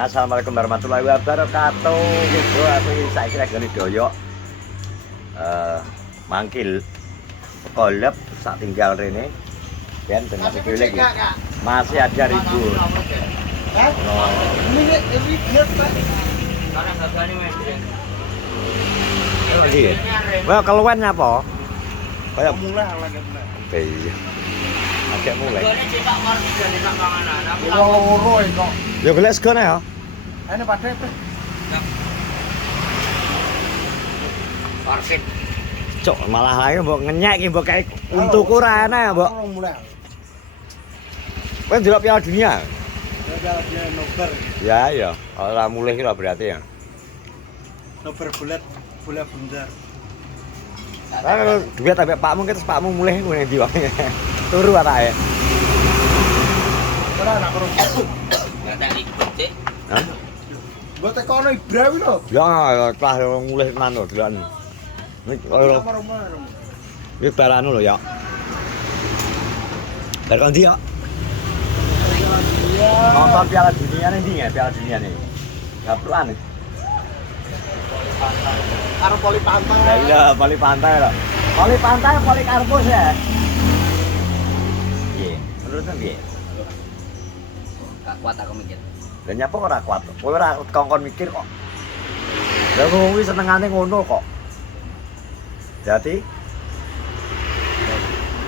Assalamualaikum warahmatullahi wabarakatuh. Ibu aku saiki regane doyok. Mangkil. Kolep sak tinggal rene. Ben ben masih golek. Masih ada ribu. Ini dia Pak. Karena gagane wis. Oh iya. Wah, keluwen apa? Kayak Mulai lagi mulai. iya. Agak mulai. Gone cetak mar digane sak panganan. Aku Loro kok. Ya golek segone ya. Ini padhe Pak. parkit. Cok, malah lagi mbok ngenyek iki mbok kae untuku ra enak, Mbok. Mulai. Kowe ndelok Piala Dunia. Dia nobar. Ya, iya. Ora mulih kira berarti ya. Nobar bulat, bola bundar. Kalau duit sampai pakmu terus pakmu mulih ngene ndi wae. Turu atake. Ora nak karo. Enggak tak ikut, Cik. Hah? Mbok tekono Ibrahim lho. Ya, kelas mulih tenan lho delokan. Iki iki baranu lho ya. Bar kondi ya. Nonton Piala Dunia ndi ya Piala Dunia nih. Gapruan. Karo poli pantai. Ya iya, Poli Pantai lho. Poli Pantai, Poli Karpus ya. Piye? Menurutmu piye? Gak kuat aku mikir. Lah nyapa ora kuat. Kowe ora kongkon mikir kok. Lah wong kuwi senengane ngono kok. Jadi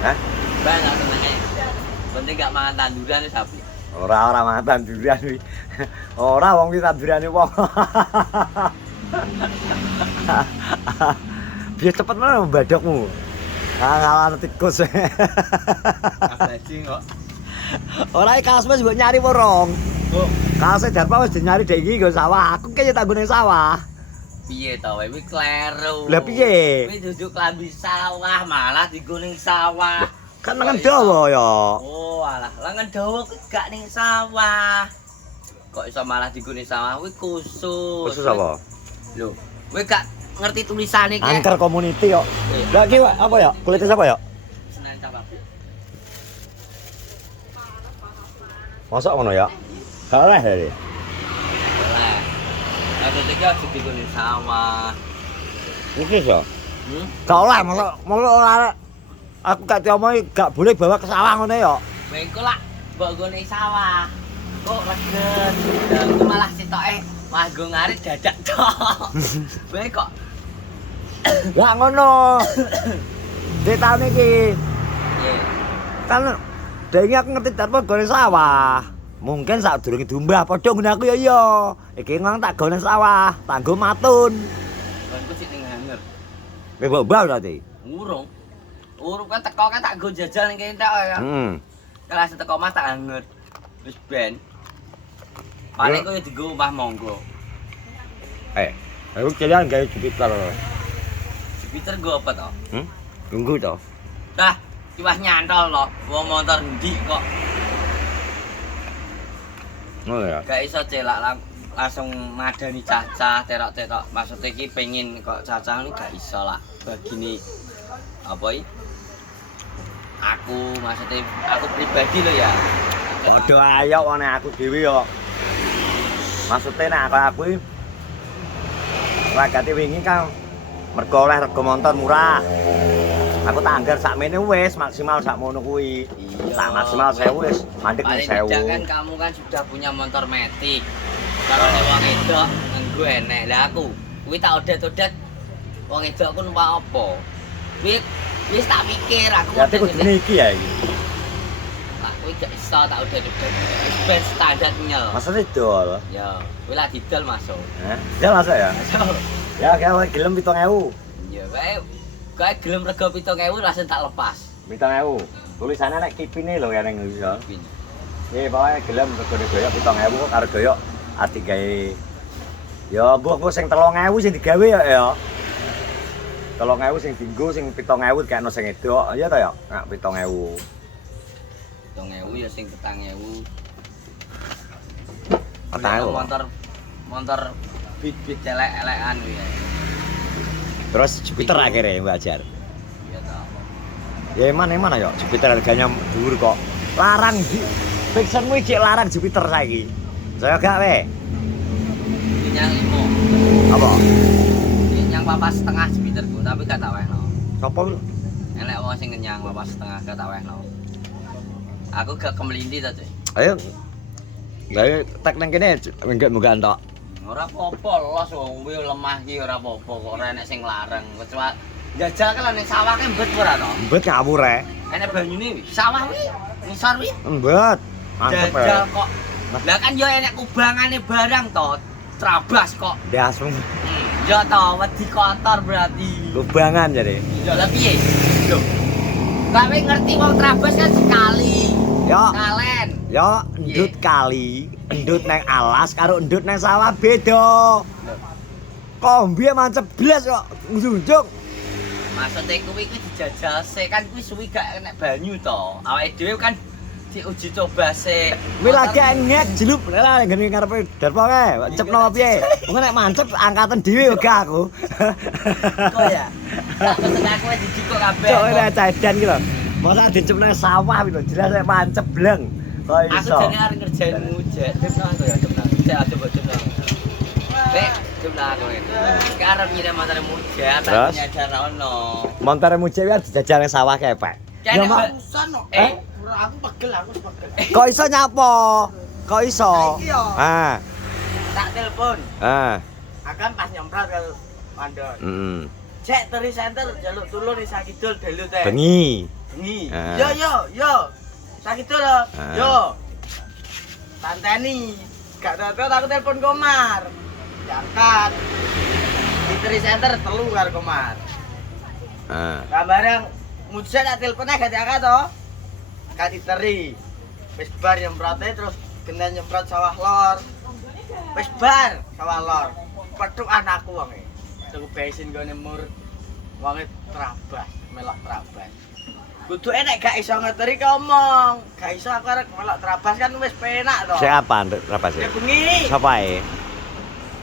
hah? Banyak senengnya. Penting gak mangan tanduran sapi. Ora mangan tanduran kuwi. Ora wong kuwi tandurane wong. Biar cepet mana mbadokmu. Ngalah tikus. Abadi kok. Ora kaos wis mbok nyari porong. Oh, Kaos Darpa wis nyari dek iki nggo sawah. Aku kaya tak nggone sawah. Piye to kowe iki kleru. Lah piye? Kowe duduk klambi sawah malah digoning sawah. Kan lengan dawa ya. Oh, alah, lengan dawa kuwi gak ning sawah. Kok iso malah digoning sawah kuwi khusus. Khusus apa? Lho, kowe gak ngerti tulisane ki. Angker community kok. Lah iki apa ya? Kulitnya siapa ya? Senen Cawang. Mosok ngono ya? Gak oleh ya. Lah. Ada tiga digoning sawah. Iki ya. Hmm? Gak oleh mosok ora. Aku gak diomongi gak boleh bawa ke sawah ngono ya. Kowe iku lak mbok gone sawah. Kok reget. Lah aku malah sitoke malah go ngarit dadak tok. Kowe kok Gak ngono. Di tahun iki piye? kan dhewe aku ngerti Darpa gone sawah. Mungkin sadurunge diumbah padha ngene aku ya iya. Iki nang tak gone sawah, tak nggo matun. Konku sik ning hanger. Kowe mbah berarti. Urung. Urung kan teko kan tak go jajal ning kene tok ya. Heeh. Kelas teko Mas tak hanger. Wis ben. Paling kowe digo omah monggo. Aku kalian gawe Jupiter. Jupiter go apa to? Tunggu to. Dah, kiwas nyantol loh. Wong motor ndi kok Oh ya. gak iso celak langsung madani cacah terok-terok. Maksudnya iki pengen kok cacah ini gak iso lah. Begini apa iki? Aku pribadi lo ya. Padha ayo ngene aku dhewe yo. Maksude nek aku iki ragate wingi kan mergo oleh rego motor murah. Aku tak anggar sakmene wis maksimal sakmono kuwi. Iya. Tak maksimal 1000 wis mandek ning Paling tidak 1000. kan kamu kan sudah punya motor metik. Kalau nek wong edok nganggo enek. Lah aku kuwi tak odet-odet wong edok aku numpak apa? Wis tak pikir aku. Berarti kudune iki ya iki. Lah kuwi gak iso tak odet-odet. Wis ben standar nyel. Maksudnya dol. Ya, kuwi lah didol masuk. Hah? Ya masuk ya. Masuk. Ya kayak gelem 7000. Ya wae gelem rego 7.000 langsung tak lepas. 7000. Tulisannya nek kipine lho ya ning iso. Ya pokoke gelem regane doyok 7000 kok karo doyok ati gawe. Ya mbuh sing 3000 sing digawe ya. 3000 sing dienggo sing 7000 kayakno sing edok. Ya ta ya? Nek 7000. 7.000 ya sing 4.000. 4.000. Motor bit celek-elekan kuwi ya. Terus Jupiter akhirnya Mbak Ajar. Iya toh. Ya emang ya Jupiter harganya dhuwur kok. Larang di Fiction kuwi cek larang Jupiter saiki. Saya gak we. nyang 5. Apa? Nyang 4,5 jebiterku, tapi gak tak wehno. Sopo lho? Enek wong sing ngenyang 4,5 gak tak wehno. Aku gak kemelindi to, Cuk. Ayo. Gawe tek nang kene enggak munggah entok. Ora apa-apa, los wong kuwi lemah ki ora apa-apa kok ora enek sing larang. Kecuali jajal kan ning sawah ki mbet ora to. Mbet ngawur ae. Enek banyune wi. Sawah wi, ngisor wi. Mbet. Mantep Jajal ae. kok. Lah kan yo enek kubangane barang to. Trabas kok. Dasmu Yo to, wedi kotor berarti. lubangan jadi. Yo lah piye? Lho. Kowe ngerti wong trabas kan sekali. Yo, Kalen. yo endut kali, endut nang alas karo endut nang sawah beda. Kombi mancep blas kok njunjuk. Maksudnya kuwi ku dijajal sik kan kuwi suwi gak enek banyu to. Awake dhewe kan diuji coba sik. Kuwi lagi ngek jelup lah ngene ngarepe darpo kae. Cepno piye? Wong nek mancep angkatan dhewe yo gak aku. Kok ya? Tak pesen aku wis dijikuk kabeh. Cok ora cadan ki lho. Masa dicep nang sawah iki lho jelas nek mancep bleng. Kok Aku iso. jane arep ngerjain mujek. Cepno aku ya cepno. Cek aja mbok cepno. Cepno aku ini. Karep nyiram motor mujek tak Terus? nyadar ono. Montaremu cewek dijajal nang sawah kae, Pak. Kene Mak. Urusan no. Aku pegel, aku pegel. Kok iso nyapo? Kok iso? Saiki yo. Ah, Tak telepon. ah. Akan pas nyemprot ke mandor. Heeh. Cek teri center jaluk tulur di sakidul delu teh. Bengi. Bengi. Ah. Yo. Sakidul lo. Ah. Yo. Tanteni. Gak tahu aku telepon Komar. Diangkat. Di teri center telu karo Komar. Ah. Gambarang mujak tak teleponnya gak diangkat toh. Gak diteri. Wis bar nyemprote terus kena nyemprot sawah lor. Wis bar sawah lor. Petuk anakku wonge. Tuku bensin gone mur. Wonge trabas, melok trabas. Kudu enek gak iso ngeteri ngomong. Gak iso aku arek melok trabas kan wis penak to. Siapa berapa sih? Ya bengi. Siapa ae?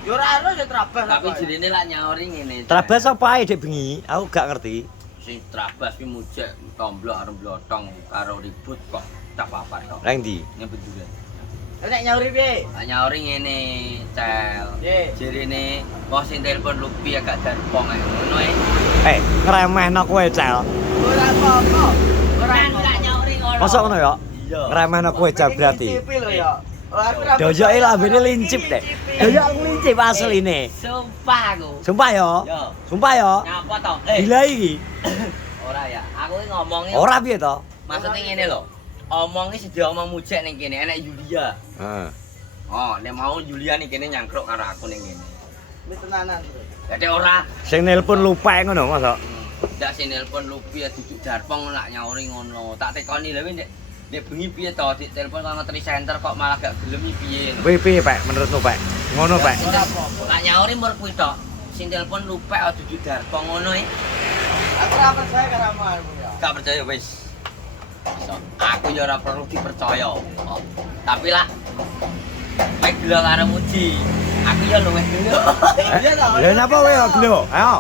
Yo ora ono ya trabas. Tapi aku. jenenge lak nyauri ngene. Trabas apa ae dek bengi? Aku gak ngerti. Sing trabas ki mujek tomblok karo blotong karo ribut kok tak papat kok. Nang ndi? Ning benduran. Nek nyauri piye? Lak nyauri ngene, Cel. Piye? Jirine wong sing telepon Lupi agak darpong ae ngono e. Ngremehno kowe, Cel. Ora apa-apa. Ora Lak nyauri ngono. Masa ngono ya? Iya. Ngremehno kowe Cel berarti. Ngicipi lho ya. Oh, aku ora Doyoke percaya. lambene lincip dek. Doyok lincip asline. Sumpah aku. Sumpah ya? Yo. Sumpah ya? Nyapa to? Gila iki. Ora ya. Aku iki ngomongnya Ora piye to? maksudnya ngene lho. Omongnya sedia omong mujek ning kene enek Yulia. Heeh. Oh, nek mau Yulia ning kene nyangkruk karo aku ning kene. Wis tenanan. Dadi ora Sing nelpon lupa ngono masa. ndak sing nelpon Lupi ya duduk darpong lak nyauri ngono. Tak tekoni lha nek bengi piye to di telepon karo Tri Center kok malah gak gelem iki piye. Piye Pak menurutmu Pak? Ngono Pak. Lak nyauri mur kuwi tok. Sing telepon Lupa duduk darpong ngono e. Aku ora percaya karo omonganmu ya. Gak percaya wis. Iso. Aku ya ora perlu dipercaya. Oh. Tapi lah mek gelo karo Muji. Aku ya luwih gelo. Iya toh. Lha napa kowe kok gelo? Ayo.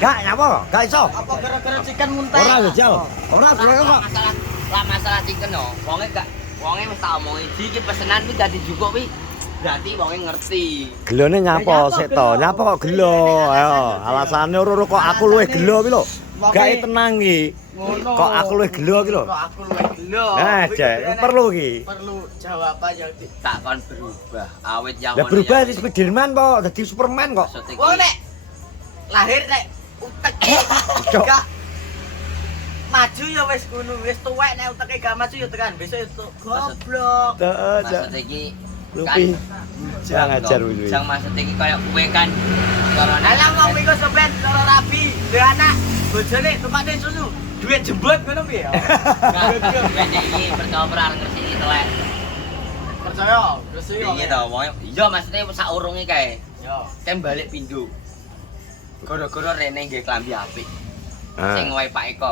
Gak nyapa? Gak iso. Apa gara-gara chicken muntah? Ora lho, Jal. Ora kowe kok. Masalah chicken no. Wonge gak wonge wis tak omongi iki pesenan kuwi gak dijukuk kuwi. Berarti wonge ngerti. Gelone nyapa sik to? Nyapa kok gelo? Ayo, alasane ora kok aku luwih gelo iki lho. Gak tenang iki. Ngono. Kok aku luwih gelo iki lho. Kok aku luwih gelo. Nah, Kuwi Cek, enek perlu iki. Perlu jawaban yang Tak kon berubah. Awit yang Lah berubah di Spiderman kok dadi Superman kok. Oh nek lahir nek utek Cok. gak maju ya wis ngono wis tuwek nek uteke gak maju ya tekan besok itu goblok. Maksud iki Lupi. Jangan ngajar kuwi. Jang maksud iki kaya kowe kan karena Alah wong iku soben karo rabi, duwe anak, bojone tumpake susu, duit jembut ngono piye ya? iki percaya ora ngerti iki telek. Percaya, terus Iya to, iya maksudnya sak urunge kae. Yo. Kan balik pindho. Gara-gara rene nggih klambi apik. Ah. Sing ngowae Pak Eko.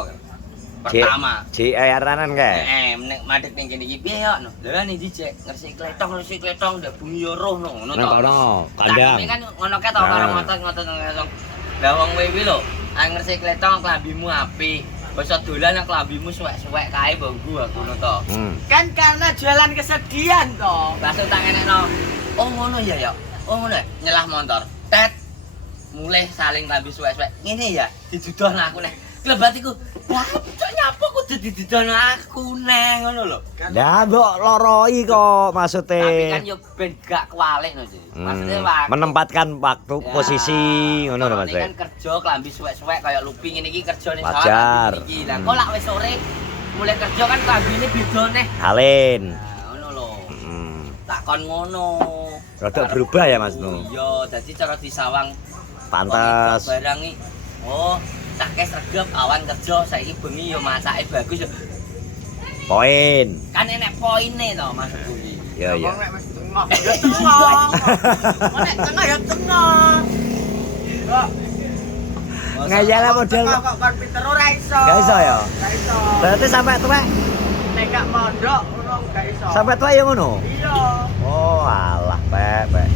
Pertama. Ci ayaranan kae. Nek madhek ning kene iki piye yo? Lah ning ndi Cek? Ngresik kletong ndak bengi yo roh ngono to. Nang kono, kandang. Tapi kan ngono kae to karo ngotot-ngotot ngosong. Lah wong kowe iki lho, ngresik kletong klambimu apik. Basa dolan nang klambimu suwek-suwek kae mbonggu aku ngono to. Hmm. Kan karena jualan kesedihan toh. Langsung tak enekno. Oh ngono ya ya. Oh ngono ya, nyelah motor. Tet. Mulai saling lambi suwek-suwek. Ngene ya, didudohno aku nek. Klebat iku, "Bacok nyapa kudu didudohno aku neng," ngono lho. Ya mbok loroi kok maksudnya. Tapi kan yo ben gak kwalik no, Ji. Maksudnya waktu. Menempatkan waktu, Ya, posisi ngono lho Mas. Ini kan kerja klambi suwek-suwek kaya lupi ngene iki kerja ning sawah Wajar. klambi iki. Lah kok lak wis sore mulai kerja kan klambine beda neh. Halin. Nah, ngono lho. Hmm. Tak kon ngono. Rodok berubah ya Mas Nu. Iya, dadi cara disawang Pantas. barang iki. Oh, cake sregep awan kerja saiki bengi yo macake bagus yo. Poin. Kan enek poine to maksudku iki. Ya ya. Ngomong nek wis tengah. Ya tengah. Nek tengah ya tengah. Kok Ngayala model. tengah kok kon pinter ora iso. Gak iso ya? Gak iso. Berarti sampai tuwek, Nek gak mondok ngono gak iso. sampai tuwek ya ngono. Iya. Oh, alah, Pek.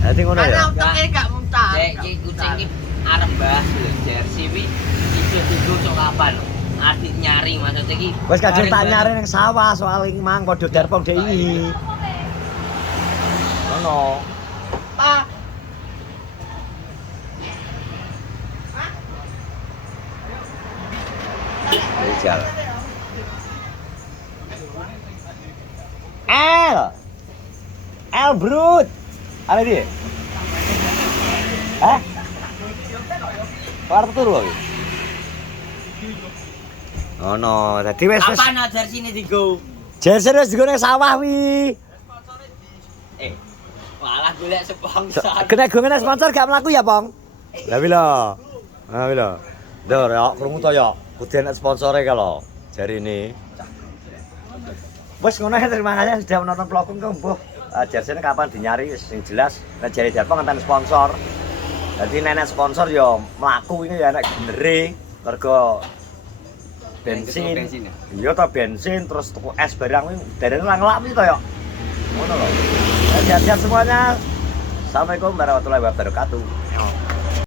Dadi ngono Karena ya. uteke gak muntah. Dek iki kucing iki arep bahas lho jersey wi ijo digosok kapan? Adik nyari maksudnya iki. Wis kadung tak bareng-bareng. nyari ning sawah soal iki mang padha darpong dek iki. Ngono. Pak, Rijal. El brut. Ada dia? Hah? Keluar turu lho. Oh no, dadi wis Kapan jersey ini digo? jersey wis digone sawah wi. Malah golek sponsor. Kena gue sponsor gak mlaku ya, Pong? Lah wi lho. Ah wi lho. Ndor ya, krungu to ya. Kudu enak sponsore kalau jari ini. Bos ngono ya, terima kasih sudah menonton vlogku kok, Mbuh. Jersey kapan dinyari sing jelas nek jari Darpong enten sponsor. Dadi nenek sponsor ya mlaku ini ya enak genere mergo bensin. Iya to bensin terus tuku es barang kuwi derene ora ngelak to ya. Ngono lho. Sehat-sehat semuanya. Assalamualaikum warahmatullahi wabarakatuh.